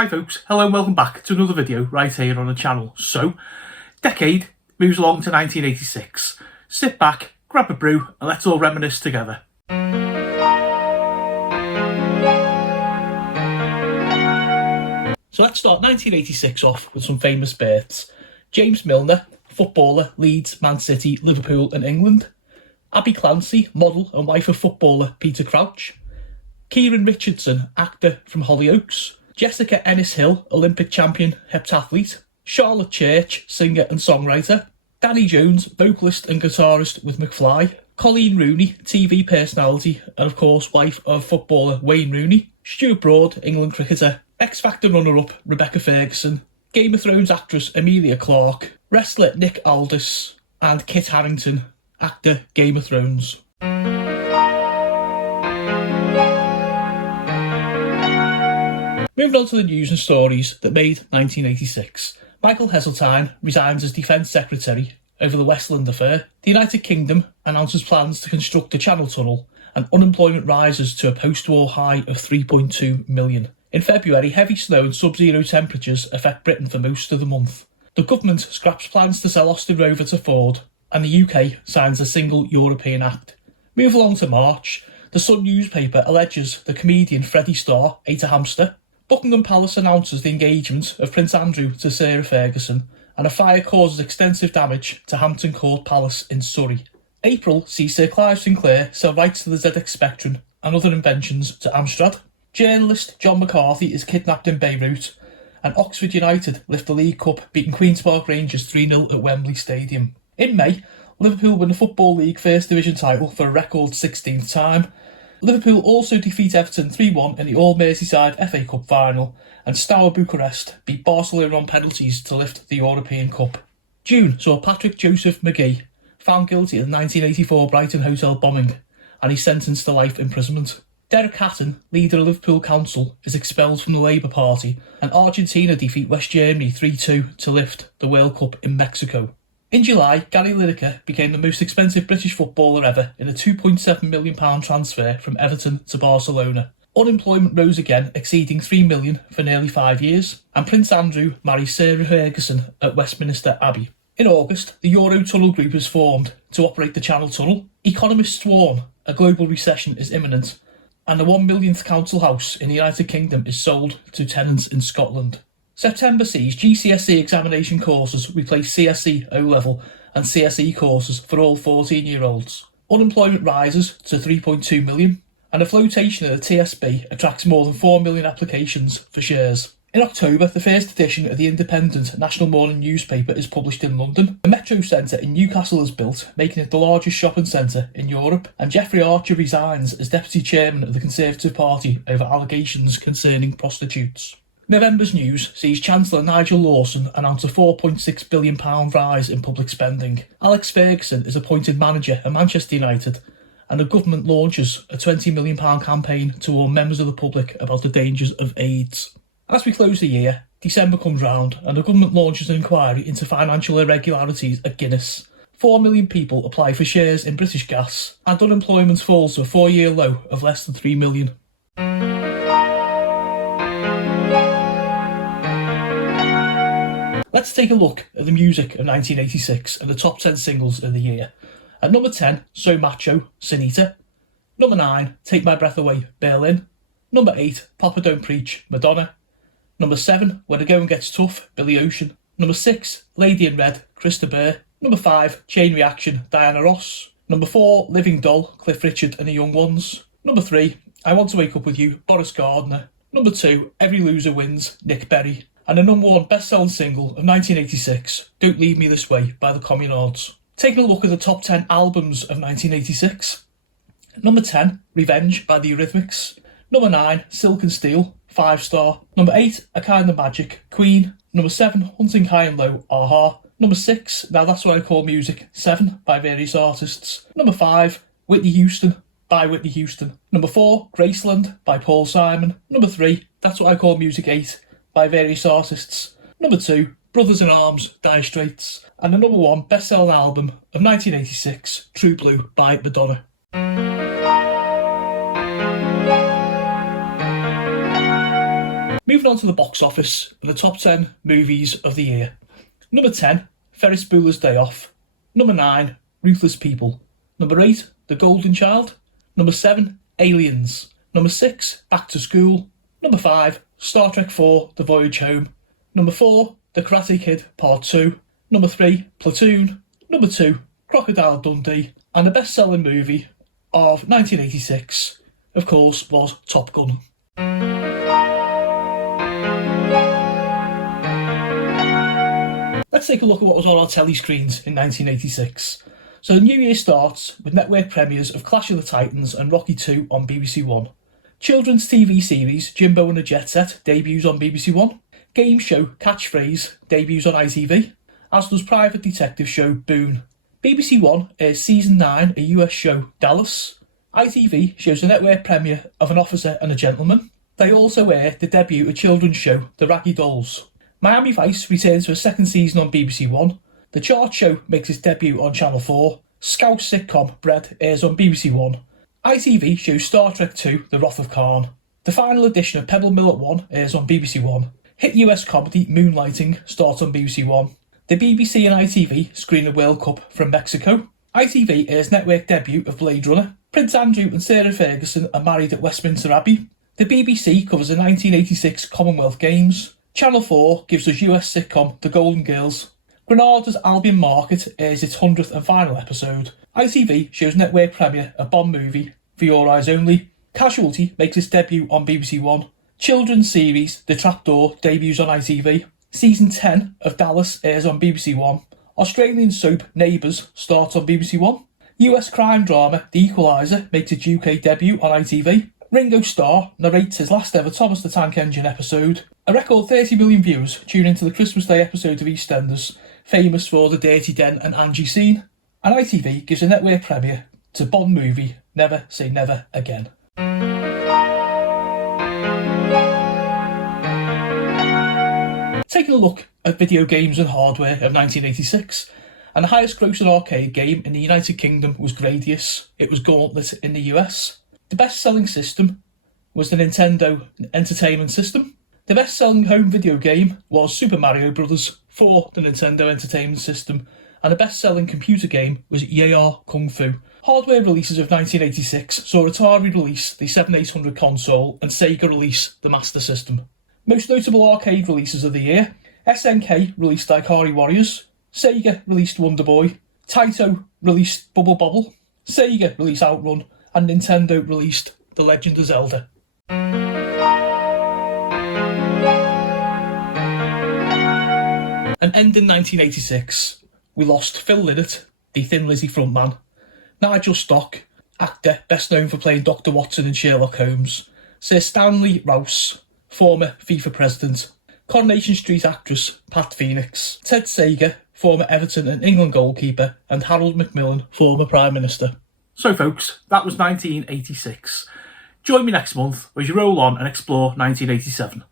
Hi folks, hello and welcome back to another video right here on the channel. So, decade moves along to 1986. Sit back, grab a brew and let's all reminisce together. So let's start 1986 off with some famous births. James Milner, footballer, Leeds, Man City, Liverpool and England. Abby Clancy, model and wife of footballer Peter Crouch. Kieran Richardson, actor from Hollyoaks. Jessica Ennis-Hill, Olympic champion heptathlete. Charlotte Church, singer and songwriter. Danny Jones, vocalist and guitarist with McFly. Colleen Rooney, TV personality and of course wife of footballer Wayne Rooney. Stuart Broad, England cricketer. X Factor runner-up Rebecca Ferguson. Game of Thrones actress Emilia Clarke. Wrestler Nick Aldis. And Kit Harington, actor Game of Thrones. Moving on to the news and stories that made 1986. Michael Heseltine resigns as Defence Secretary over the Westland affair. The United Kingdom announces plans to construct a Channel Tunnel and unemployment rises to a post-war high of 3.2 million. In February, heavy snow and sub-zero temperatures affect Britain for most of the month. The government scraps plans to sell Austin Rover to Ford and the UK signs a single European Act. Move along to March. The Sun newspaper alleges the comedian Freddie Starr ate a hamster. Buckingham Palace announces the engagement of Prince Andrew to Sarah Ferguson, and a fire causes extensive damage to Hampton Court Palace in Surrey. April sees Sir Clive Sinclair sell rights to the ZX Spectrum and other inventions to Amstrad. Journalist John McCarthy is kidnapped in Beirut, and Oxford United lift the League Cup, beating Queen's Park Rangers 3-0 at Wembley Stadium. In May, Liverpool win the Football League First Division title for a record 16th time. Liverpool also defeat Everton 3-1 in the All-Merseyside FA Cup final, and Steaua Bucharest beat Barcelona on penalties to lift the European Cup. June saw Patrick Joseph McGee found guilty of the 1984 Brighton Hotel bombing, and he's sentenced to life imprisonment. Derek Hatton, leader of Liverpool Council, is expelled from the Labour Party, and Argentina defeat West Germany 3-2 to lift the World Cup in Mexico. In July, Gary Lineker became the most expensive British footballer ever in a £2.7 million transfer from Everton to Barcelona. Unemployment rose again, exceeding 3 million for nearly 5 years, and Prince Andrew marries Sarah Ferguson at Westminster Abbey. In August, the Eurotunnel Group is formed to operate the Channel Tunnel. Economists warn a global recession is imminent, and the 1 millionth council house in the United Kingdom is sold to tenants in Scotland. September sees GCSE examination courses replace CSE O-level and CSE courses for all 14-year-olds. Unemployment rises to 3.2 million, and a flotation of the TSB attracts more than 4 million applications for shares. In October, the first edition of the independent National Morning newspaper is published in London. The Metro Centre in Newcastle is built, making it the largest shopping centre in Europe, and Jeffrey Archer resigns as Deputy Chairman of the Conservative Party over allegations concerning prostitutes. November's news sees Chancellor Nigel Lawson announce a £4.6 billion rise in public spending. Alex Ferguson is appointed manager at Manchester United, and the government launches a £20 million campaign to warn members of the public about the dangers of AIDS. As we close the year, December comes round and the government launches an inquiry into financial irregularities at Guinness. 4 million people apply for shares in British Gas, and unemployment falls to a 4-year low of less than 3 million. Let's take a look at the music of 1986 and the top 10 singles of the year. At number 10, So Macho, Sinita. Number 9, Take My Breath Away, Berlin. Number 8, Papa Don't Preach, Madonna. Number 7, When the Going Gets Tough, Billy Ocean. Number 6, Lady in Red, Chris de Burgh. Number 5, Chain Reaction, Diana Ross. Number 4, Living Doll, Cliff Richard and the Young Ones. Number 3, I Want to Wake Up With You, Boris Gardner. Number 2, Every Loser Wins, Nick Berry. And the number 1 best-selling single of 1986, Don't Leave Me This Way by the Communards. Taking a look at the top 10 albums of 1986. Number 10, Revenge by the Eurythmics. Number 9, Silk and Steel, 5-star. Number 8, A Kind of Magic, Queen. Number 7, Hunting High and Low, a-ha. Number 6, Now That's What I Call Music, 7 by various artists. Number 5, Whitney Houston by Whitney Houston. Number 4, Graceland by Paul Simon. Number 3, That's What I Call Music, 8 by various artists. Number 2, Brothers in Arms, Dire Straits. And the number 1 best-selling album of 1986, True Blue by Madonna. Moving on to the box office and the top 10 movies of the year. Number 10, Ferris Bueller's Day Off. Number 9, Ruthless People. Number 8, The Golden Child. Number 7, Aliens. Number 6, Back to School. Number 5, Star Trek IV, The Voyage Home. Number 4, The Karate Kid Part 2. Number 3, Platoon. Number 2, Crocodile Dundee. And the best-selling movie of 1986, of course, was Top Gun. Let's take a look at what was on our telly screens in 1986. So the new year starts with network premieres of Clash of the Titans and Rocky II on BBC One. Children's TV series Jimbo and the Jet Set debuts on BBC One. Game show Catchphrase debuts on ITV, as does private detective show Boone. BBC One airs Season 9, a US show, Dallas. ITV shows the network premiere of An Officer and a Gentleman. They also air the debut of children's show, The Raggy Dolls. Miami Vice returns for a second season on BBC One. The Chart Show makes its debut on Channel 4. Scouse sitcom Bread airs on BBC One. ITV shows Star Trek II, The Wrath of Khan. The final edition of Pebble Mill at 1 airs on BBC One. Hit US comedy Moonlighting starts on BBC One. The BBC and ITV screen the World Cup from Mexico. ITV airs network debut of Blade Runner. Prince Andrew and Sarah Ferguson are married at Westminster Abbey. The BBC covers the 1986 Commonwealth Games. Channel 4 gives us US sitcom The Golden Girls. Granada's Albion Market airs its 100th and final episode. ITV shows network premiere a Bond movie, For Your Eyes Only. Casualty makes its debut on BBC One. Children's series The Trapdoor debuts on ITV. Season 10 of Dallas airs on BBC One. Australian soap Neighbours starts on BBC One. US crime drama The Equalizer makes its UK debut on ITV. Ringo Starr narrates his last ever Thomas the Tank Engine episode. A record 30 million viewers tune into the Christmas Day episode of EastEnders, famous for the Dirty Den and Angie scene. And ITV gives a network premiere to Bond movie Never Say Never Again. Taking a look at video games and hardware of 1986, and the highest grossing arcade game in the United Kingdom was Gradius. It was Gauntlet in the US. The best-selling system was the Nintendo Entertainment System. The best-selling home video game was Super Mario Bros. For the Nintendo Entertainment System, and the best-selling computer game was Yaya Kung Fu. Hardware releases of 1986 saw Atari release the 7800 console and Sega release the Master System. Most notable arcade releases of the year: SNK released Ikari Warriors, Sega released Wonder Boy, Taito released Bubble Bobble, Sega released Outrun, and Nintendo released The Legend of Zelda. And ending 1986, we lost Phil Lynott, the Thin Lizzy frontman, Nigel Stock, actor best known for playing Dr. Watson in Sherlock Holmes, Sir Stanley Rouse, former FIFA president, Coronation Street actress Pat Phoenix, Ted Sager, former Everton and England goalkeeper, and Harold Macmillan, former Prime Minister. So folks, that was 1986. Join me next month as you roll on and explore 1987.